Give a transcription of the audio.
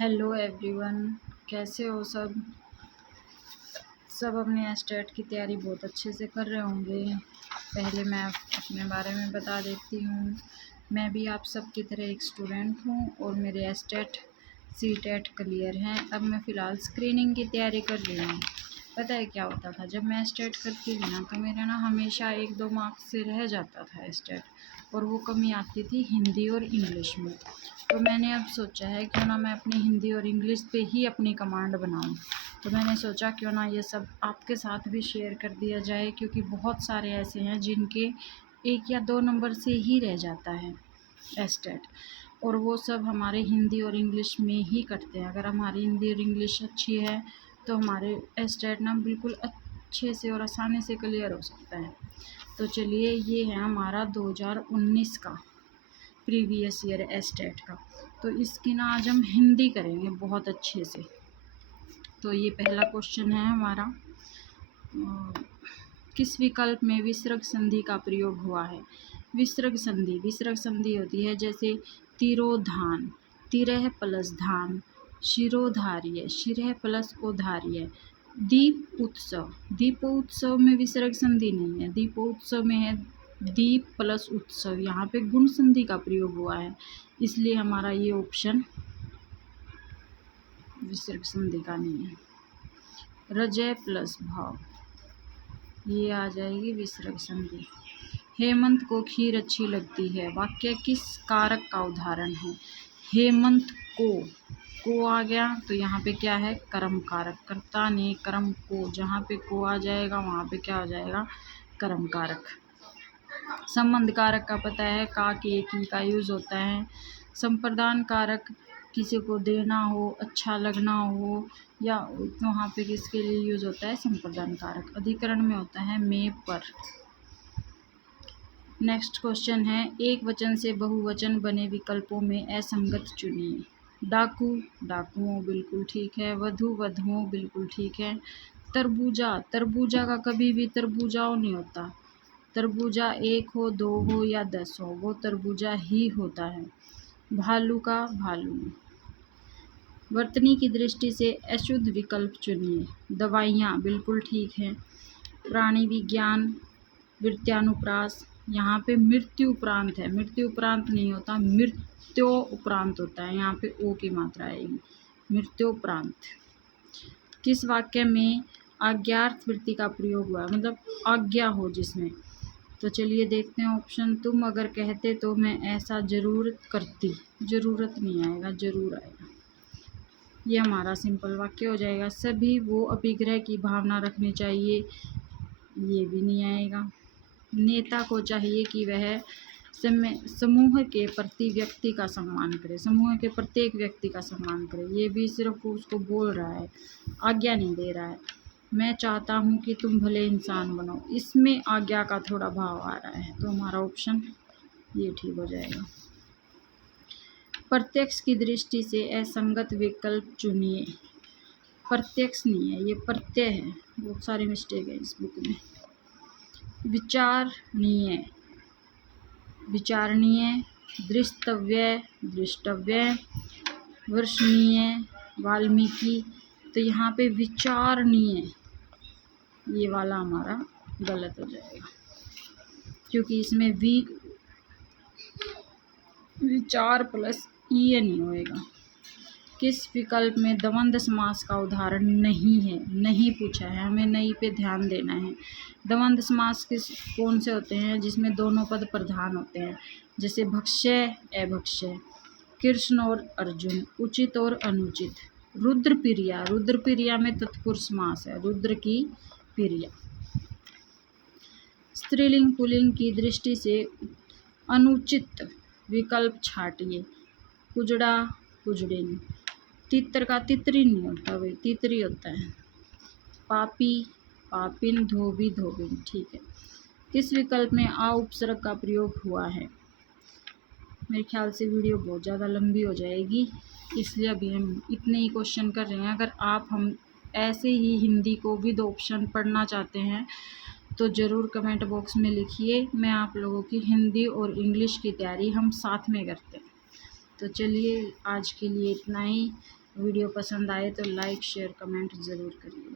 Hello everyone, कैसे हो सब। सब अपनी एस्टेट की तैयारी बहुत अच्छे से कर रहे होंगे। पहले मैं अपने बारे में बता देती हूँ। मैं भी आप सब की तरह एक स्टूडेंट हूँ और मेरे एस्टेट सीटेट क्लियर हैं। अब मैं फ़िलहाल स्क्रीनिंग की तैयारी कर रही हूँ। पता है क्या होता था, जब मैं एस्टेट करती थी ना तो मेरा ना हमेशा 1-2 मार्क्स से रह जाता था एस्टेट, और वो कमी आती थी हिंदी और इंग्लिश में। तो मैंने अब सोचा है क्यों ना मैं अपनी हिंदी और इंग्लिश पे ही अपनी कमांड बनाऊं। तो मैंने सोचा क्यों ना ये सब आपके साथ भी शेयर कर दिया जाए, क्योंकि बहुत सारे ऐसे हैं जिनके 1 या 2 नंबर से ही रह जाता है एस्टेट, और वो सब हमारे हिंदी और इंग्लिश में ही कटते हैं। अगर हमारी हिंदी और इंग्लिश अच्छी है तो हमारे एस्टेट ना बिल्कुल अच्छे से और आसानी से क्लियर हो सकता है। तो चलिए, ये है हमारा 2019 का प्रीवियस ईयर एस्टेट का। तो इसकी ना आज हम हिंदी करेंगे बहुत अच्छे से। तो ये पहला क्वेश्चन है हमारा, किस विकल्प में विसर्ग संधि का प्रयोग हुआ है। विसर्ग संधि होती है जैसे तिरोधान, तिरह प्लस धान, शिरोधार्य, शिरह प्लस ओधार्य। दीपोत्सव में विसर्ग संधि नहीं है, दीपोत्सव में है दीप प्लस उत्सव। यहाँ पे गुण संधि का प्रयोग हुआ है, इसलिए हमारा ये ऑप्शन विसर्ग संधि का नहीं है। रजय प्लस भाव, ये आ जाएगी विसर्ग संधि। हेमंत को खीर अच्छी लगती है, वाक्य किस कारक का उदाहरण है। हेमंत को आ गया तो यहाँ पे क्या है, कर्म कारक। कर्ता ने कर्म को, जहाँ पे को आ जाएगा वहाँ पे क्या हो जाएगा, कर्म कारक। संबंध कारक का पता है, का के की का यूज़ होता है। संप्रदान कारक किसी को देना हो, अच्छा लगना हो, या वहाँ पे किसके लिए यूज़ होता है, संप्रदान कारक। अधिकरण में होता है में पर। नेक्स्ट क्वेश्चन है, एक वचन से बहुवचन बने विकल्पों में असंगत चुनिए। डाकू डाकुओं बिल्कुल ठीक है। वधु वधुओं बिल्कुल ठीक है। तरबूजा का कभी भी तरबूजाओ नहीं होता। तरबूजा 1 हो, 2 हो या 10 हो, वो तरबूजा ही होता है। भालू का भालू। वर्तनी की दृष्टि से अशुद्ध विकल्प चुनिए। दवाइयाँ बिल्कुल ठीक है। प्राणी विज्ञान, वृत्यानुप्रास, यहाँ पे मृत्यु उपरांत है, मृत्यु उपरांत नहीं होता, मृत्यो उपरांत होता है। यहाँ पे ओ की मात्रा आएगी, मृत्योपरांत। किस वाक्य में आज्ञार्थ वृत्ति का प्रयोग हुआ है, मतलब आज्ञा हो जिसमें। तो चलिए देखते हैं ऑप्शन। तुम अगर कहते तो मैं ऐसा जरूर करती, जरूरत नहीं आएगा, जरूर आएगा। ये हमारा सिंपल वाक्य हो जाएगा। सभी वो अभिग्रह की भावना रखनी चाहिए, ये भी नहीं आएगा। नेता को चाहिए कि वह समूह के प्रति व्यक्ति का सम्मान करे, समूह के प्रत्येक व्यक्ति का सम्मान करे, ये भी सिर्फ उसको बोल रहा है, आज्ञा नहीं दे रहा है। मैं चाहता हूँ कि तुम भले इंसान बनो, इसमें आज्ञा का थोड़ा भाव आ रहा है, तो हमारा ऑप्शन ये ठीक हो जाएगा। प्रत्यक्ष की दृष्टि से असंगत विकल्प चुनिए। प्रत्यक्ष नहीं है, ये प्रत्यय है, बहुत सारी मिस्टेक है इस बुक में। विचारणीय, विचारणीय। दृष्टव्य, दृष्टव्य। वर्षणीय, वाल्मीकि। तो यहाँ पे विचारणीय, ये वाला हमारा गलत हो जाएगा, क्योंकि इसमें विचार प्लस ई नहीं होएगा। किस विकल्प में द्वंद्व समास का उदाहरण नहीं है, नहीं पूछा है, हमें नहीं पे ध्यान देना है। द्वंद्व समास कौन से होते हैं, जिसमें दोनों पद प्रधान होते हैं, जैसे भक्ष्य अभक्ष्य, कृष्ण और अर्जुन, उचित और अनुचित। रुद्रप्रिया, रुद्रप्रिया में तत्पुरुष समास है, रुद्र की प्रिया। स्त्रीलिंग पुल्लिंग की दृष्टि से अनुचित विकल्प छाटिए। कुजड़ा, कुजड़िन। तितर का तितरी नहीं होता, भाई तितरी होता है। पापी, पापिन। धोबी, धोबिन। ठीक है। किस विकल्प में आ उपसर्ग का प्रयोग हुआ है। मेरे ख्याल से वीडियो बहुत ज़्यादा लंबी हो जाएगी, इसलिए अभी हम इतने ही क्वेश्चन कर रहे हैं। अगर आप हम ऐसे ही हिंदी को विद ऑप्शन पढ़ना चाहते हैं तो ज़रूर कमेंट बॉक्स में लिखिए, मैं आप लोगों की हिंदी और इंग्लिश की तैयारी हम साथ में करते हैं। तो चलिए आज के लिए इतना ही। वीडियो पसंद आए तो लाइक शेयर कमेंट ज़रूर करिए।